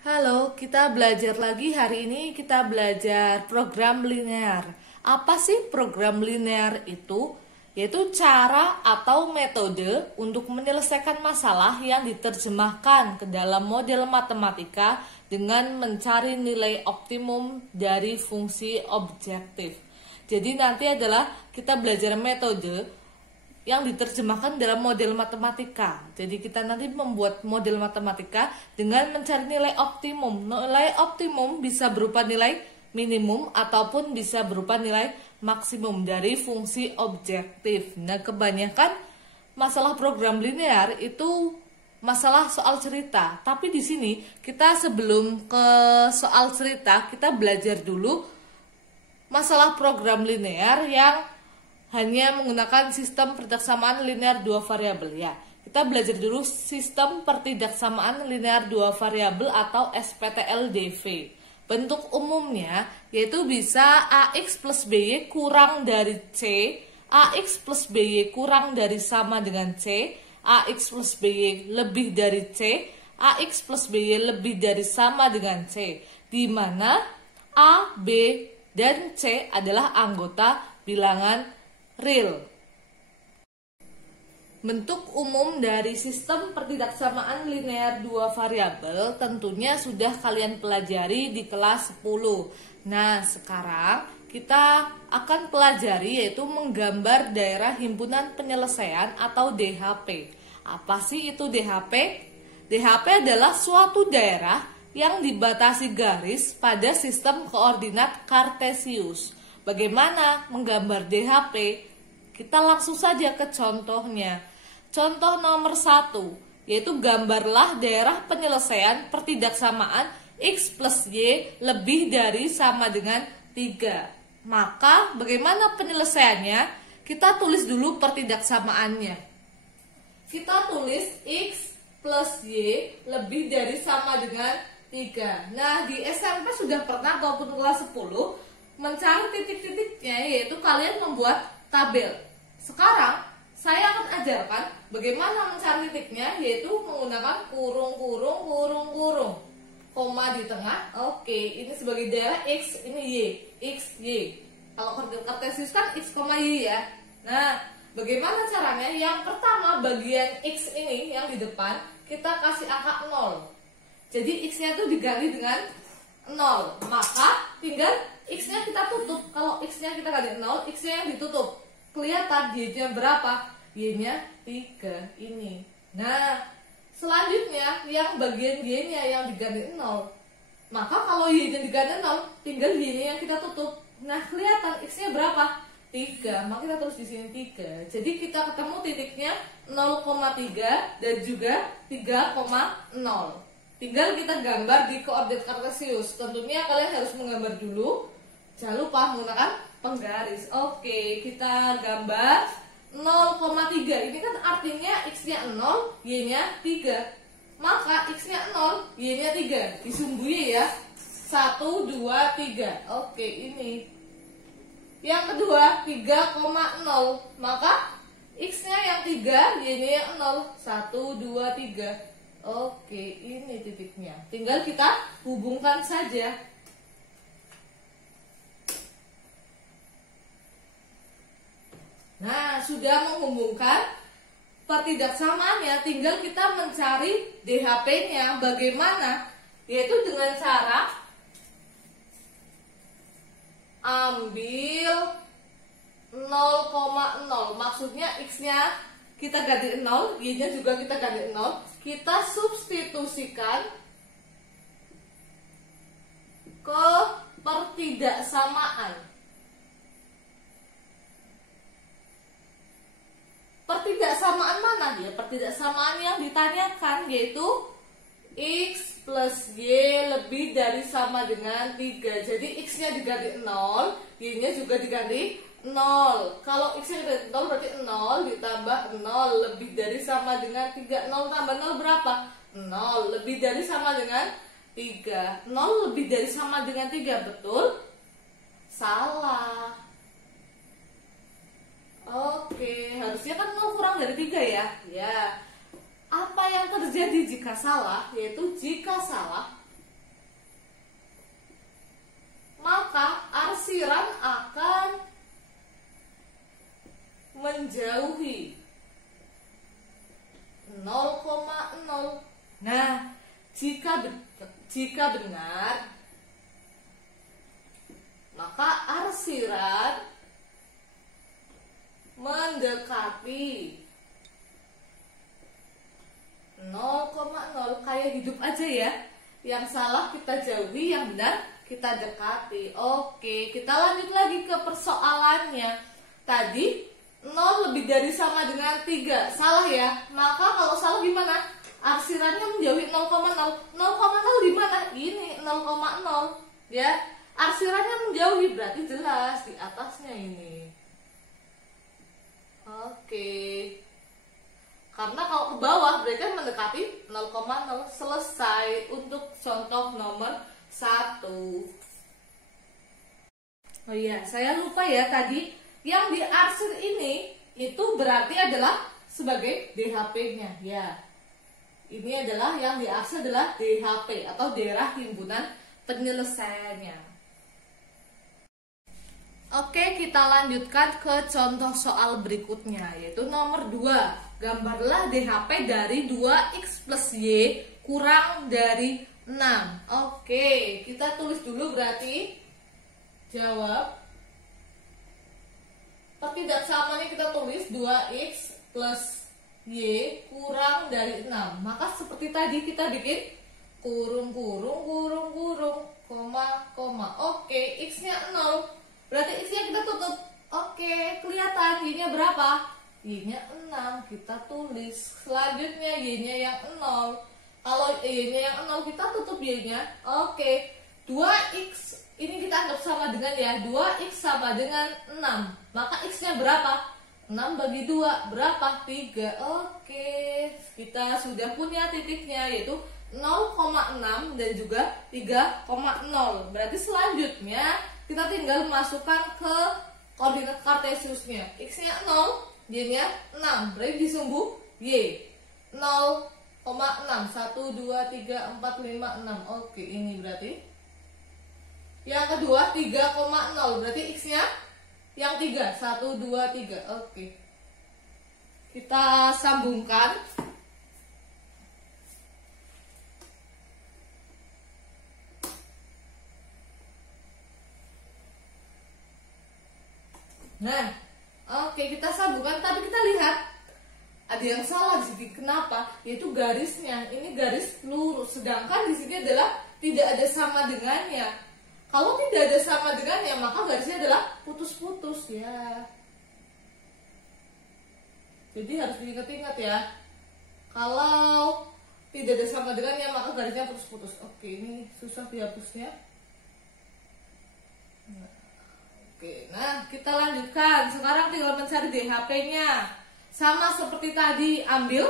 Halo, kita belajar lagi. Hari ini kita belajar program linear. Apa sih program linear itu? Yaitu cara atau metode untuk menyelesaikan masalah yang diterjemahkan ke dalam model matematika dengan mencari nilai optimum dari fungsi objektif. Jadi nanti adalah kita belajar metode yang diterjemahkan dalam model matematika. Jadi kita nanti membuat model matematika dengan mencari nilai optimum. Nilai optimum bisa berupa nilai minimum ataupun bisa berupa nilai maksimum dari fungsi objektif. Nah, kebanyakan masalah program linear itu masalah soal cerita. Tapi di sini kita sebelum ke soal cerita, kita belajar dulu masalah program linear yang hanya menggunakan sistem pertidaksamaan linear dua variabel ya. Kita belajar dulu sistem pertidaksamaan linear dua variabel atau SPTLDV. Bentuk umumnya yaitu bisa AX plus BY kurang dari C, AX plus BY kurang dari sama dengan C, AX plus BY lebih dari C, AX plus BY lebih dari sama dengan C, di mana A, B, dan C adalah anggota bilangan real. Bentuk umum dari sistem pertidaksamaan linear dua variabel tentunya sudah kalian pelajari di kelas 10. Nah, sekarang kita akan pelajari yaitu menggambar daerah himpunan penyelesaian atau DHP. Apa sih itu DHP? DHP adalah suatu daerah yang dibatasi garis pada sistem koordinat Kartesius. Bagaimana menggambar DHP? Kita langsung saja ke contohnya. Contoh nomor 1, yaitu gambarlah daerah penyelesaian pertidaksamaan X plus Y lebih dari sama dengan 3. Maka bagaimana penyelesaiannya? Kita tulis dulu pertidaksamaannya. Kita tulis X plus Y lebih dari sama dengan 3. Nah, di SMP sudah pernah ataupun kelas 10 mencari titik-titiknya, yaitu kalian membuat tabel. Sekarang saya akan ajarkan bagaimana mencari titiknya, yaitu menggunakan kurung, koma di tengah. Oke, ini sebagai daerah X, ini Y, X, Y. Kalau Kartesius kan X, Y ya. Nah, bagaimana caranya? Yang pertama, bagian X ini yang di depan kita kasih angka 0. Jadi X-nya itu diganti dengan 0. Maka tinggal X-nya kita tutup. Kalau X-nya kita ganti 0, X-nya yang ditutup. Kelihatan Y-nya berapa? Y-nya 3 ini. Nah, selanjutnya yang bagian Y-nya yang diganti 0. Maka kalau Y-nya diganti 0, tinggal Y-nya yang kita tutup. Nah, kelihatan X-nya berapa? 3. Maka kita terus di sini 3. Jadi kita ketemu titiknya 0,3 dan juga 3,0. Tinggal kita gambar di koordinat Kartesius. Tentunya kalian harus menggambar dulu. Jangan lupa menggunakan penggaris. Oke, kita gambar 0,3. Ini kan artinya X-nya 0, Y-nya 3. Maka X-nya 0, Y-nya 3. Disumbui ya. 1, 2, 3. Oke, ini. Yang kedua, 3,0. Maka X-nya yang 3, Y-nya yang 0. 1, 2, 3. Oke, ini titiknya. Tinggal kita hubungkan saja. Nah, sudah menghubungkan pertidaksamaannya, tinggal kita mencari DHP-nya. Bagaimana? Yaitu dengan cara ambil 0,0. Maksudnya X-nya kita ganti 0, Y-nya juga kita ganti 0. Kita substitusikan ke pertidaksamaan. Pertidaksamaan mana dia? Pertidaksamaan yang ditanyakan yaitu X plus Y lebih dari sama dengan 3. Jadi X-nya diganti 0, Y-nya juga diganti 0. Kalau X-nya diganti 0 berarti 0 ditambah 0 lebih dari sama dengan 3. 0 tambah 0 berapa? 0 lebih dari sama dengan 3. 0 lebih dari sama dengan 3, betul? Salah. Oke, harusnya kan 0 kurang dari 3 ya. Ya. Apa yang terjadi jika salah? Yaitu jika salah arsiran akan menjauhi 0,0. Nah, jika benar, maka arsiran mendekati 0,0. Kayak hidup aja ya. Yang salah kita jauhi, yang benar kita dekati. Oke, kita lanjut lagi ke persoalannya. Tadi 0 lebih dari sama dengan 3. Salah ya. Maka kalau salah gimana? Arsirannya menjauhi 0,0. 0,0 di mana? Ini 0,0 ya. Arsirannya menjauhi berarti jelas di atasnya ini. Oke. Karena kalau ke bawah berarti kan mendekati 0,0. Selesai untuk contoh nomor 1. Oh iya, saya lupa ya tadi. Yang diarsir ini itu berarti adalah sebagai DHP-nya ya. Ini adalah yang diarsir adalah DHP atau daerah himpunan penyelesaiannya. Oke, kita lanjutkan ke contoh soal berikutnya, yaitu nomor 2. Gambarlah DHP dari 2x plus y kurang dari 6. Oke, kita tulis dulu berarti. Jawab. Pertidaksamaan kita tulis 2x plus y kurang dari 6. Maka seperti tadi kita bikin kurung, koma. Oke, x-nya 0. Berarti x-nya kita tutup. Oke, kelihatan y-nya berapa? Y-nya 6, kita tulis. Selanjutnya y-nya yang 0. Kalau y-nya yang 0 kita tutup y-nya. Oke, 2x ini kita anggap sama dengan ya, 2x sama dengan 6. Maka x-nya berapa? 6 bagi 2 berapa? 3. Oke, kita sudah punya titiknya, yaitu 0,6 dan juga 3,0. Berarti selanjutnya kita tinggal masukkan ke koordinat kartesiusnya. X-nya 0, Y-nya 6. Berarti disumbu Y. 0,6. 1, 2, 3, 4, 5, 6. Oke, ini berarti. Yang kedua 3,0. Berarti X-nya yang 3. 1, 2, 3. Oke. Kita sambungkan. Nah, oke, kita sambungkan, tapi kita lihat ada yang salah di sini. Kenapa? Yaitu garisnya. Ini garis lurus, sedangkan di sini adalah tidak ada sama dengannya. Kalau tidak ada sama dengannya, maka garisnya adalah putus-putus ya. Jadi harus diingat-ingat ya. Kalau tidak ada sama dengannya, maka garisnya putus-putus. Oke, ini susah dihapusnya. Oke, nah kita lanjutkan. Sekarang tinggal mencari DHP-nya. Sama seperti tadi, ambil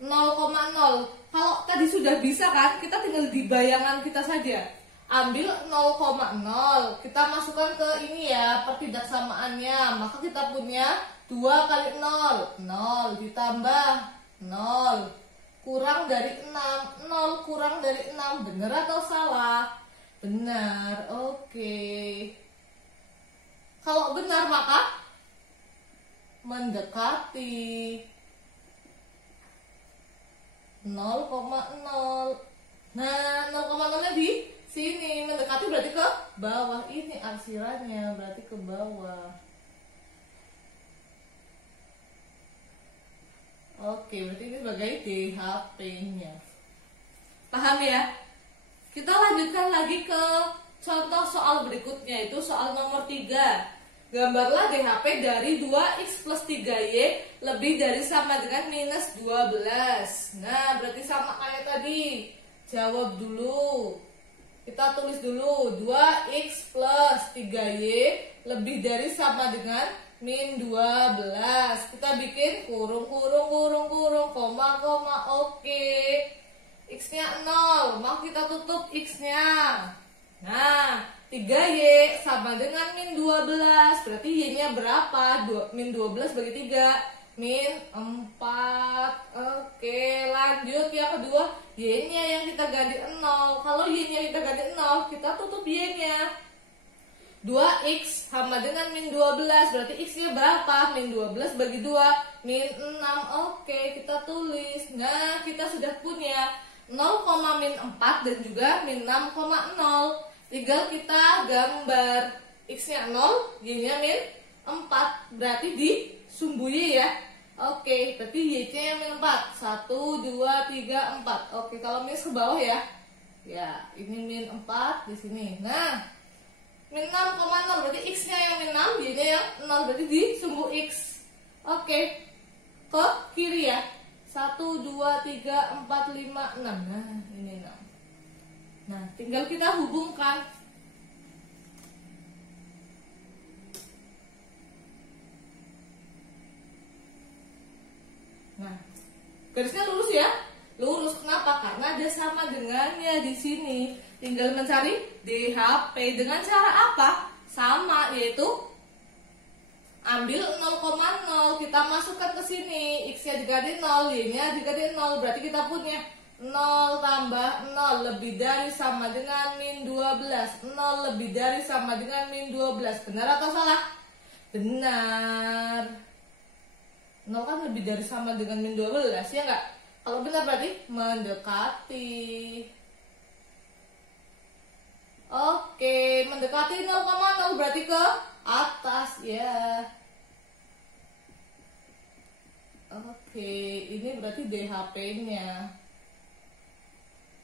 0,0. Kalau tadi sudah bisa kan, kita tinggal di bayangan kita saja. Ambil 0,0. Kita masukkan ke ini ya, pertidaksamaannya. Maka kita punya 2 kali 0. 0 ditambah 0. Kurang dari 6. 0 kurang dari 6. Benar atau salah? Benar, oke. Kalau benar maka mendekati 0,0. Nah, 0,0-nya di sini. Mendekati berarti ke bawah. Ini arsirannya, berarti ke bawah. Oke, berarti ini sebagai DHP-nya. Paham ya? Kita lanjutkan lagi ke contoh soal berikutnya, itu soal nomor 3. Gambarlah DHP dari 2x plus 3y lebih dari sama dengan minus 12. Nah, berarti sama kayak tadi. Jawab dulu. Kita tulis dulu 2x plus 3y lebih dari sama dengan min 12. Kita bikin kurung, koma. Oke. X-nya 0, maka kita tutup X-nya. Nah, 3Y sama dengan min 12. Berarti Y-nya berapa? Min 12 bagi 3. Min 4. Oke, lanjut yang kedua. Y-nya yang kita ganti 0. Kalau Y-nya kita ganti 0, kita tutup Y-nya. 2x sama dengan min 12, berarti x-nya berapa? Min 12 bagi 2, min 6. Oke, kita tulis. Nah, kita sudah punya 0, min 4 dan juga min 6,0. Tinggal kita gambar. X-nya 0, y-nya min 4. Berarti disumbu y ya. Oke, berarti y-nya yang min 4. 1, 2, 3, 4. Oke, kalau minus ke bawah ya. Ya, ini min 4 di sini. Nah, min 6,0 berarti x-nya yang min 6, y-nya yang 0, berarti disumbu x. Oke, ke kiri ya. 1, 2, 3, 4, 5, 6. Nah, ini 6. Nah, tinggal kita hubungkan. Nah, garisnya lurus ya. Lurus kenapa? Karena ada sama dengannya di sini. Tinggal mencari DHP dengan cara apa? Sama, yaitu ambil 0,0, kita masukkan ke sini. X-nya dikali 0, Y-nya dikali 0, berarti kita punya 0 tambah 0 lebih dari sama dengan min 12. 0 lebih dari sama dengan min 12. Benar atau salah? Benar. 0 kan lebih dari sama dengan min 12, ya enggak? Kalau benar berarti mendekati. Oke, mendekati 0,0 berarti ke atas ya. Oke, ini berarti DHP-nya.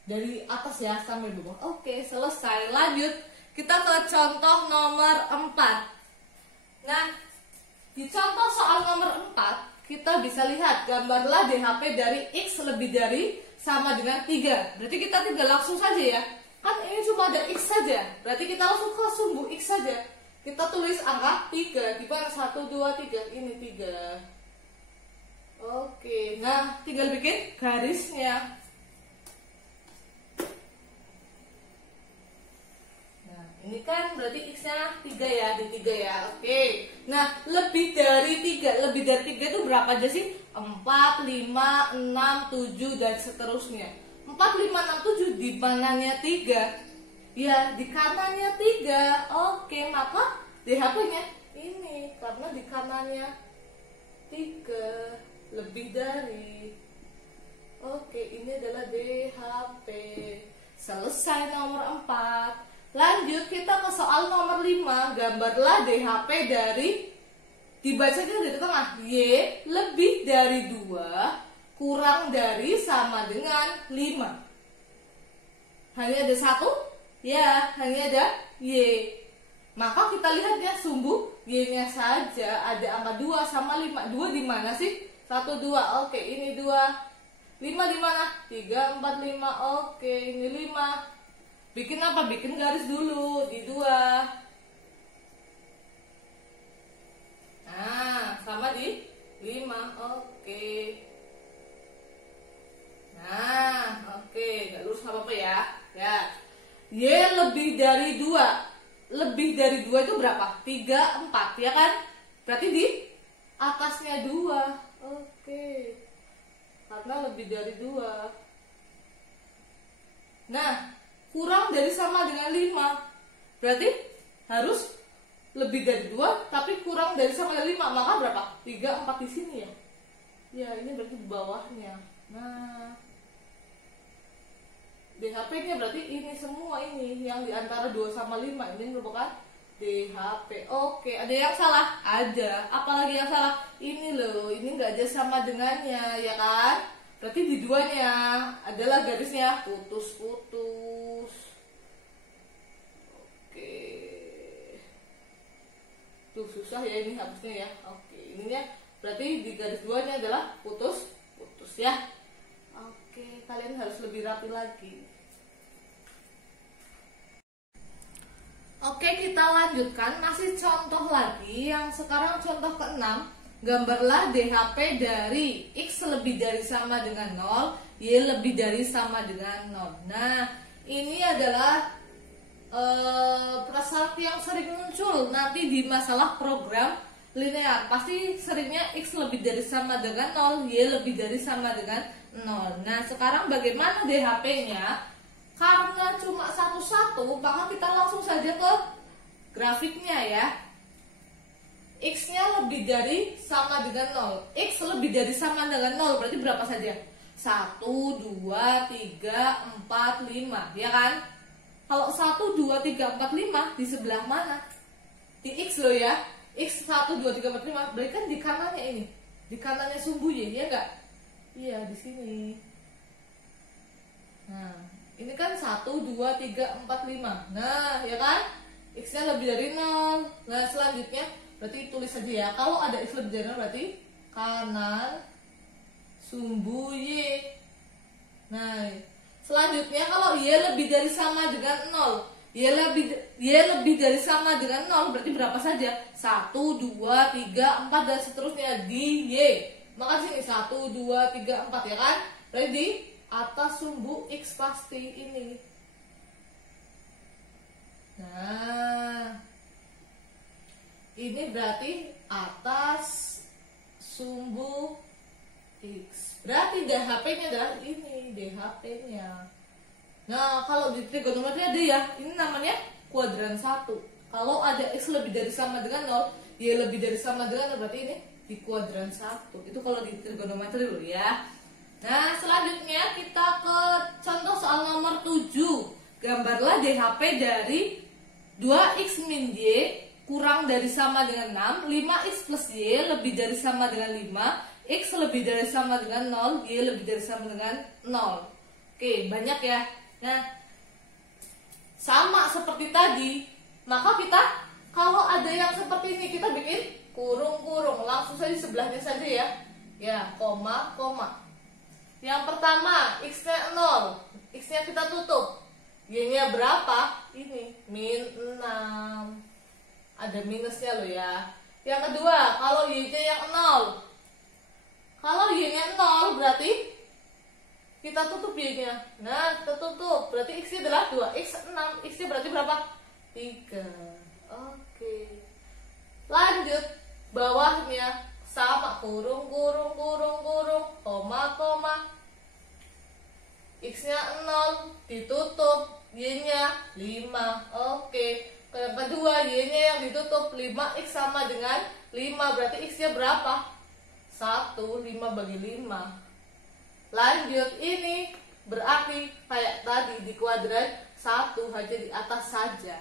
Dari atas ya sampai bawah. Oke, selesai. Lanjut, kita ke contoh nomor 4. Nah, di contoh soal nomor 4, kita bisa lihat gambarlah DHP dari X lebih dari sama dengan 3. Berarti kita tinggal langsung saja ya. Kan ini cuma ada X saja. Berarti kita langsung ke sumbu X saja. Kita tulis angka 3. Di mana? 1, 2, 3. Ini 3. Oke. Nah, tinggal bikin garisnya. Nah, ini kan berarti X-nya 3 ya. Di 3 ya. Oke. Nah, lebih dari 3. Lebih dari 3 itu berapa aja sih? 4, 5, 6, 7, dan seterusnya. 4, 5, 6, 7 di mananya 3? Ya, di kanannya 3. Oke, maka DHP-nya ini. Karena di kanannya 3 lebih dari. Oke, ini adalah DHP. Selesai nomor 4. Lanjut, kita ke soal nomor 5. Gambarlah DHP dari, dibacanya dari tengah, Y lebih dari 2 kurang dari sama dengan 5. Hanya ada 1? Ya, hanya ada Y. Maka kita lihat ya, sumbu Y-nya saja. Ada angka 2 sama 5. 2 di mana sih? 1, 2. Oke, ini 2. 5 di mana? 3, 4, 5. Oke, ini 5. Bikin apa? Bikin garis dulu di 2. Nah, sama di 5. Oke. Nah, oke, nggak lurus nggak apa-apa ya. Ya, Y lebih dari 2. Lebih dari 2 itu berapa? 3, 4, ya kan? Berarti di atasnya 2. Oke. Karena lebih dari 2. Nah, kurang dari sama dengan 5. Berarti harus lebih dari 2, tapi kurang dari sama dengan 5. Maka berapa? 3, 4 di sini ya. Ya, ini berarti di bawahnya. Nah, DHP-nya berarti ini semua, ini yang di antara 2 sama 5 ini merupakan DHP. Oke, ada yang salah? Ada. Apalagi yang salah? Ini loh, ini nggak ada sama dengannya, ya kan? Berarti di 2-nya adalah garisnya putus-putus. Oke. Tuh susah ya ini habisnya ya. Oke, ininya berarti di garis 2-nya adalah putus-putus ya. Oke, kalian harus lebih rapi lagi. Oke, kita lanjutkan. Masih contoh lagi. Yang sekarang contoh ke-6. Gambarlah DHP dari X lebih dari sama dengan 0, Y lebih dari sama dengan 0. Nah, ini adalah prasasti yang sering muncul nanti di masalah program linear. Pasti seringnya X lebih dari sama dengan 0, Y lebih dari sama dengan 0. Nah, sekarang bagaimana DHP-nya? Karena cuma satu-satu, maka kita langsung saja ke grafiknya ya. X-nya lebih dari sama dengan 0. X lebih dari sama dengan 0 berarti berapa saja? 1, 2, 3, 4, 5, ya kan? Kalau 1, 2, 3, 4, 5 di sebelah mana? Di X loh ya. X 1, 2, 3, 4, 5 berarti kan di kanannya ini. Di kanannya sumbu Y, ya enggak? Iya, di sini. Nah, ini kan 1, 2, 3, 4, 5. Nah, ya kan? X-nya lebih dari 0. Nah, selanjutnya berarti tulis saja ya. Kalau ada X lebih dari 0 berarti kanan sumbu Y. Nah, selanjutnya kalau Y lebih dari sama dengan 0, Y lebih dari sama dengan 0 berarti berapa saja? 1, 2, 3, 4 dan seterusnya di Y. Maka sini 1, 2, 3, 4 ya kan? Berarti di atas sumbu X pasti ini. Nah, ini berarti atas sumbu X. Berarti DHP-nya adalah ini, DHP-nya. Nah, kalau di trigonometri ada ya, ini namanya kuadran 1. Kalau ada X lebih dari sama dengan 0, Y lebih dari sama dengan 0, berarti ini di kuadran 1. Itu kalau di trigonometri dulu ya. Nah, selanjutnya kita ke contoh soal nomor 7. Gambarlah DHP dari 2X min Y kurang dari sama dengan 6, 5X plus Y lebih dari sama dengan 5, X lebih dari sama dengan 0, Y lebih dari sama dengan 0. Oke, banyak ya. Nah, sama seperti tadi, maka kita kalau ada yang seperti ini kita bikin kurung-kurung, langsung saja sebelahnya saja ya. Ya, koma, koma. Yang pertama, X-nya 0, X-nya kita tutup. Y-nya berapa? Ini, min 6. Ada minusnya loh ya. Yang kedua, kalau Y-nya yang 0. Kalau Y-nya 0 berarti kita tutup Y-nya. Nah, tertutup. Berarti X-nya adalah 2. X 6. X-nya berarti berapa? 3. Oke. Lanjut. Bawahnya sama. Kurung, kurung, kurung, kurung. Koma, koma. X-nya 0. Ditutup. Y-nya 5. Oke. Yang kedua, Y-nya yang ditutup. 5X sama dengan 5. Berarti X-nya berapa? 1. 5 bagi 5. Lanjut, ini berarti kayak tadi di kuadran 1 hanya di atas saja.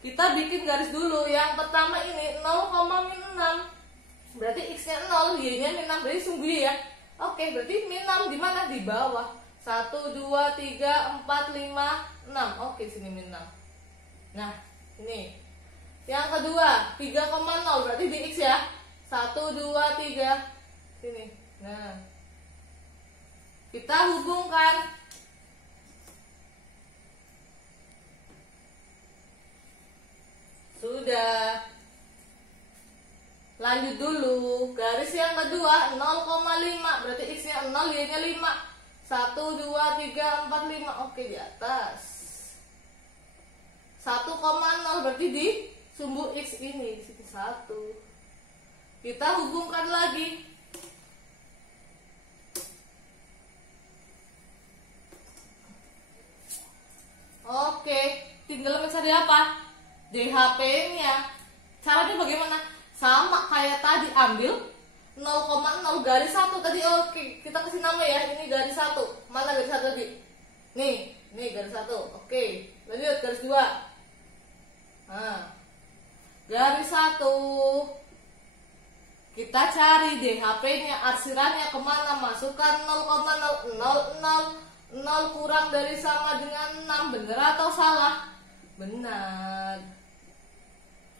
Kita bikin garis dulu. Yang pertama ini 0, min 6. Berarti X-nya 0, Y-nya min 6. Berarti sungguh ya. Oke, berarti min 6 di mana? Di bawah. 1, 2, 3, 4, 5, 6. Oke, sini min 6. Nah, ini. Yang kedua, 3,0 berarti di X ya. 1, 2, 3. Sini. Nah, kita hubungkan. Sudah. Lanjut dulu. Garis yang kedua 0,5 berarti X-nya 0, Y-nya 5. 1, 2, 3, 4, 5. Oke, di atas. 1,0 berarti di sumbu X ini. Di situ 1. Kita hubungkan lagi. Oke, tinggal mencari apa? DHP-nya. Caranya bagaimana? Sama kayak tadi, ambil 0,0 garis 1 tadi. Oke, kita kasih nama ya. Ini garis 1. Mana garis 1 tadi? Nih garis 1. Oke, lanjut garis 2. Nah, garis 1. Kita cari DHP-nya, arsirannya kemana? Masukkan 0,0, 0, 0 kurang dari sama dengan 6. Benar atau salah? Benar.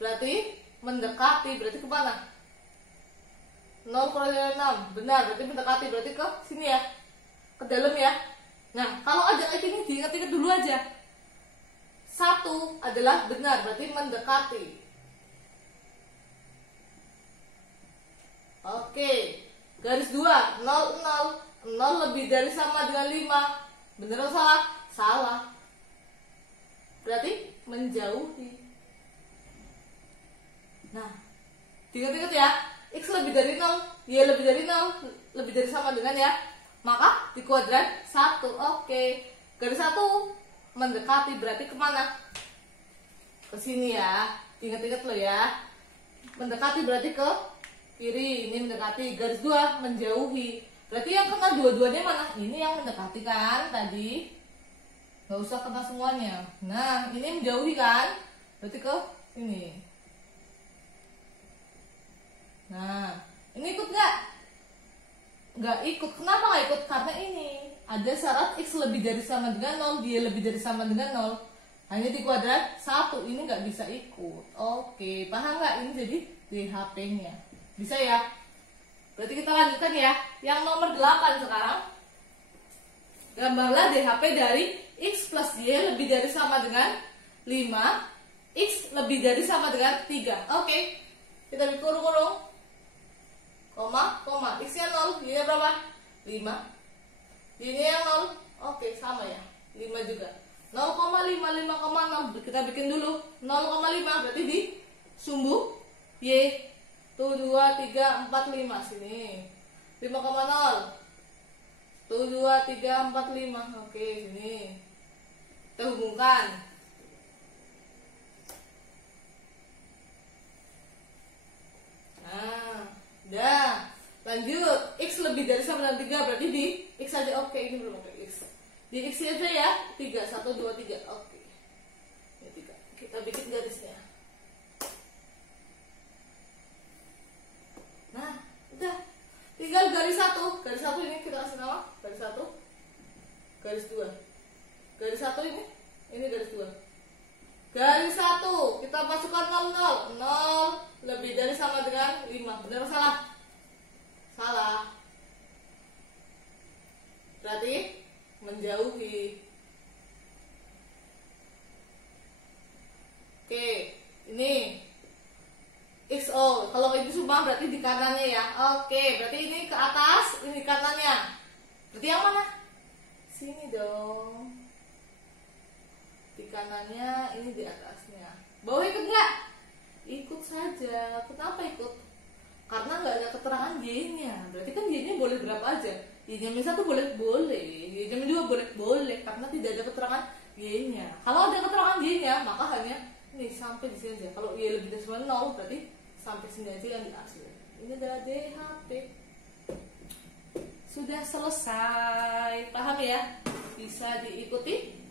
Berarti mendekati. Berarti kemana? 0 kurang dari 6. Benar, berarti mendekati. Berarti ke sini ya. Ke dalam ya. Nah, kalau ada ini diingat-ingat dulu aja. 1 adalah benar, berarti mendekati. Oke. Garis 2, 0, 0. 0 lebih dari sama dengan 5. Benar atau salah? Salah. Berarti menjauhi. Nah, diingat-ingat ya. X lebih dari 0, Y lebih dari 0, lebih dari sama dengan ya. Maka di kuadran 1. Oke. Garis 1 mendekati berarti kemana? Ke sini ya. Ingat-ingat lo ya. Mendekati berarti ke kiri, ini mendekati. Garis 2 menjauhi. Berarti yang kena dua-duanya mana? Ini yang mendekati kan tadi. Gak usah kena semuanya. Nah, ini menjauhi kan? Berarti ke sini. Nah, ini ikut nggak? Nggak ikut. Kenapa nggak ikut? Karena ini ada syarat X lebih dari sama dengan 0, dia lebih dari sama dengan 0. Hanya di kuadrat 1, ini nggak bisa ikut. Oke, paham nggak? Ini jadi DHP-nya. Bisa ya? Berarti kita lanjutkan ya. Yang nomor 8 sekarang. Gambarlah DHP dari X plus Y lebih dari sama dengan 5, X lebih dari sama dengan 3. Oke, kita bikin kurung-kurung. Koma, X-nya 0, Y-nya berapa? 5. Y-nya yang 0. Oke, sama ya. 5 juga. 0,5, 5,6. Kita bikin dulu. 0,5 berarti di sumbu Y. Tuh 2, 3, 4, 5. Sini. 5,0. Tuh 2, 3, 4, 5. Oke, sini. Kita hubungkan. Nah, udah. Lanjut. X lebih dari sama dengan 3 berarti di X aja. Oke, ini belum pakai X. Di X aja ya. 3, 1, 2, 3. Oke. Ini 3. Kita bikin garisnya. Nah, udah. Tinggal garis 1. Garis 1 ini kita kasih nama. Garis 1. Garis 2. Garis 1 ini. Ini garis 2. Garis 1. Kita masukkan 0, 0. 0 lebih dari sama dengan 5. Benar atau salah? Salah. Berarti menjauhi. Oke, ini XO. Kalau ini semua berarti di kanannya ya. Oke, berarti ini ke atas, ini kanannya. Berarti yang mana? Sini dong. Di kanannya, ini di atasnya. Bawah ikut nggak? Ikut saja. Kenapa ikut? Karena nggak ada keterangan Y-nya. Berarti kan Y-nya boleh berapa aja. Y-nya -1 boleh, Y-nya -2 boleh. Karena tidak ada keterangan Y-nya. Kalau ada keterangan Y-nya, maka hanya nih sampai di sini aja. Kalau Y lebih dari 0, berarti sampai sini aja yang diambil. Ini adalah DHP. Sudah selesai. Paham ya? Bisa diikuti.